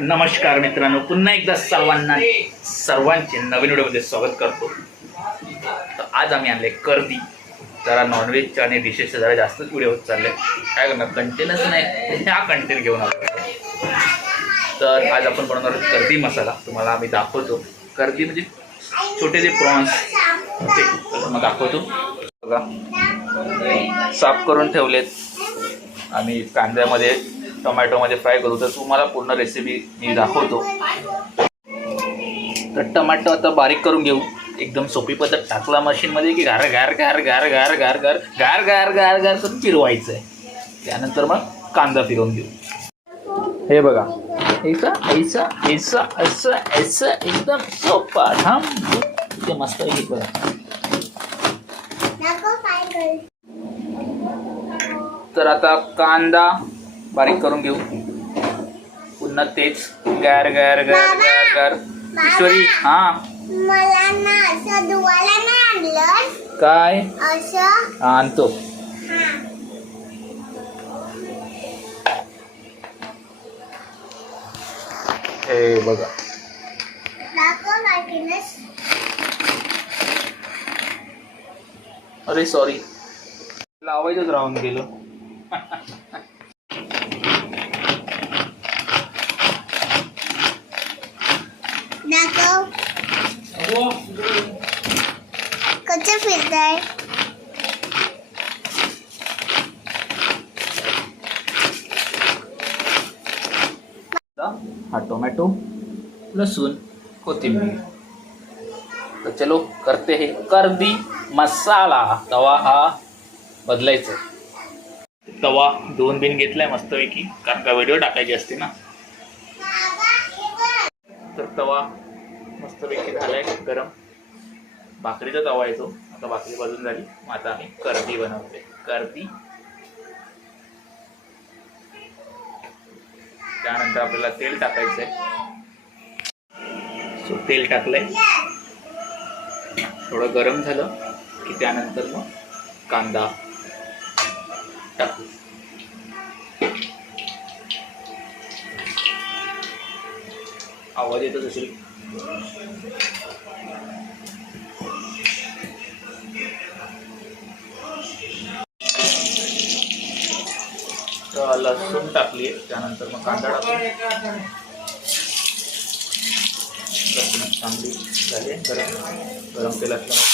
नमस्कार मित्रांनो पुन्हा एकदा सर्वांना सर्वांचे नवीन व्हिडिओमध्ये स्वागत करतो. तर आज आम्ही आणले कर्दी जरा नॉनव्हेजच्या आणि डिशेसचे जरा जास्तच व्हिडिओ होत चालले. काय करणार कंटेनच नाही. हा कंटेन घेऊन आलो. तर आज आपण बनवणार आहोत कर्दी मसाला. तुम्हाला आम्ही दाखवतो. कर्दी म्हणजे छोटे जे प्रॉन्स ते मग दाखवतो. बघा. साफ करून ठेवलेत. आम्ही कांद्यामध्ये टोमॅटोमध्ये फ्राय करू तर तुम्हाला पूर्ण रेसिपी मी दाखवतो तर टमाटो आता बारीक करून घेऊ एकदम सोपी पद्धत टाकला मशीनमध्ये की घार घार घार घार घार घार घार घार घार घार घार करून फिरवायचं आहे त्यानंतर मग कांदा फिरवून घेऊ हे बघा ऐसा ऐसा ऐसा असं ऐसं एकदम सोपा ठाम ते मस्त आहे बघा तर आता कांदा बारीक करून घेऊ. पुन्हा तेच. गार गार गार गार गार. ईश्वरी हा. मला ना असं धुवायला नाही आणलं काय? असं? हा, आणतो. हा. हे बघा. दाखव अरे सॉरी लावायचंच राहून गेलो. दाखव कसं फिरताय हा टोमॅटो लसूण कोथिंबीर. तर चलो करते हे कर्दी मसाला. तवा हा बदलायचा तवा दोन बिन घेतलाय मस्तपैकी कारण का व्हिडिओ टाकायची असते ना. तर तवा मस्तपैकी झालाय गरम. भाकरीचा तवा येतो. आता भाकरी बाजून झाली. मग आता आम्ही कर्दी बनवते कर्दी त्यानंतर आपल्याला तेल टाकायचंय. सो तेल टाकलंय. थोडं गरम झालं की त्यानंतर मग कांदा टाकू. आवाज येतच असेल. तर लसूण टाकली त्यानंतर मग कांदा टाकू. लसूण चांगली झाली गरम गरम तेल असल्यामुळे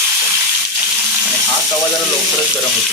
आणि हा तवा जरा लवकरच गरम होतो.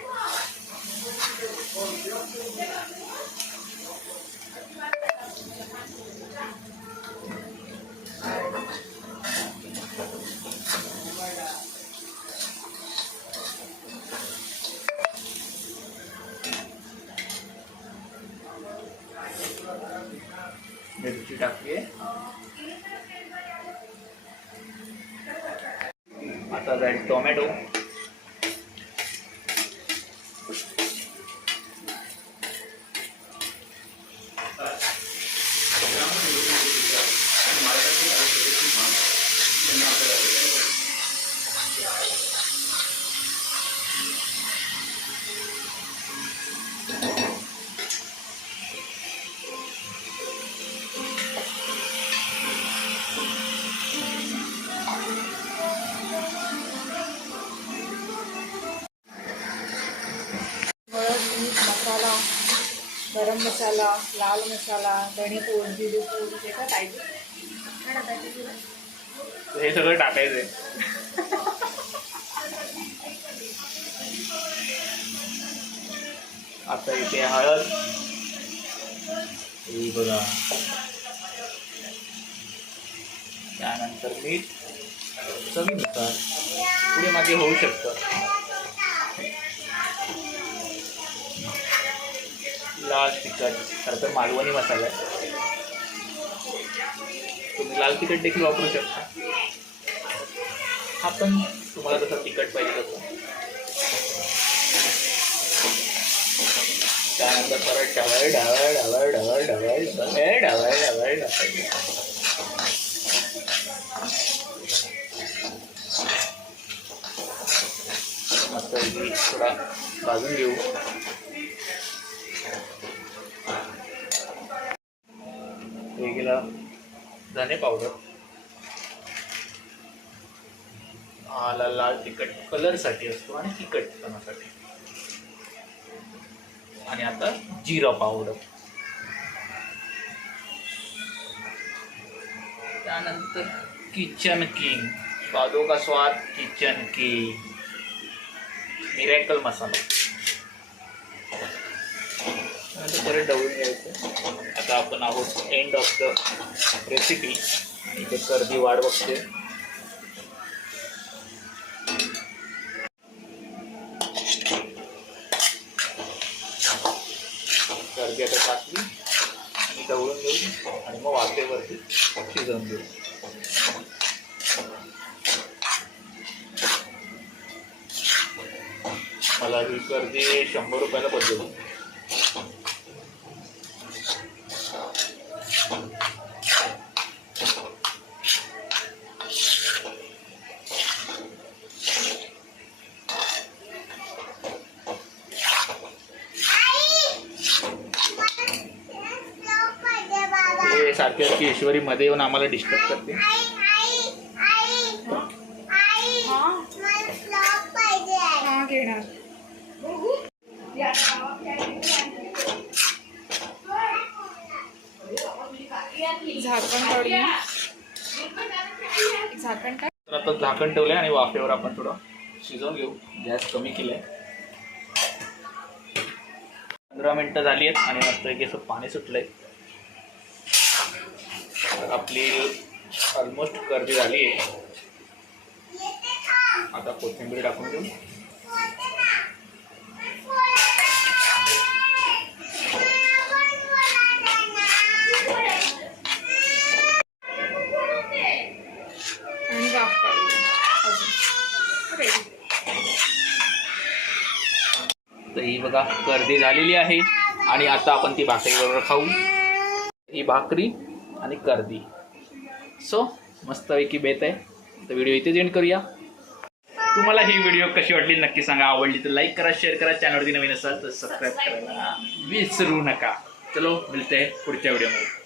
टोमॅटो. गरम मसाला लाल मसाला धणेपूड जिरेपूड हे काय पाहिजे? काय टाकायचं हे सगळं टाकायचंय आता इथे हळद. हे बघा. त्यानंतर मीठ. चवीनुसार. पुढे मागे होऊ शकतं. लाल तिखट. खरं तर मालवणी मसाला आहे. तुम्ही लाल तिखट देखील वापरू शकता. हा पण तुम्हाला जसं तिखट पाहिजे तसं. त्यानंतर परत ढवळ ढवळ ढवळ ढवळ ढवळ ढवळ ढवळ ढवळ ढवळ. थोडा भाजून घेऊ. हे गेला धने पावडर आला लाल तिखट कलरसाठी असतो आणि तिखटपणासाठी. आणि आता जिरा पावडर त्यानंतर किचन किंग स्वादो का स्वाद किचन किंग मिरॅकल मसाला त्यानंतर परत डवळून घ्यायचं. आता आपण आहोत एंड ऑफ द रेसिपी इथे कर्दी वाढ बघते. सर्दी आता टाकली. आणि डवळून घेऊ आणि मग वाफेवरती शिजवून घेऊ. मला ही कर्दी शंभर रुपयाला बदलू हे सारखे सारखी ईश्वरी मध्ये येऊन आम्हाला डिस्टर्ब करते. झाकण तर आता झाकण ठेवलंय आणि वाफेवर आपण थोडं शिजवून घेऊ. गॅस कमी केलाय. पंधरा मिनटं झाली आहेत आणि मस्त एक असं पाणी सुटलंय. तर आपली ऑलमोस्ट गर्दी झाली आहे. आता कोथिंबीर टाकून रेडी तर ही बघा गर्दी झालेली आहे. आणि आता आपण ती भाकरीबरोबर खाऊ. ही भाकरी आणि कर्दी सो मस्तपैकी बेत आहे. तर व्हिडिओ इथेच एंड करूया. तुम्हाला ही व्हिडिओ कशी वाटली नक्की सांगा. आवडली तर लाईक करा शेअर करा. चॅनलवरती नवीन असाल तर सबस्क्राईब करायला विसरू नका. चलो मिळते पुढच्या व्हिडिओमध्ये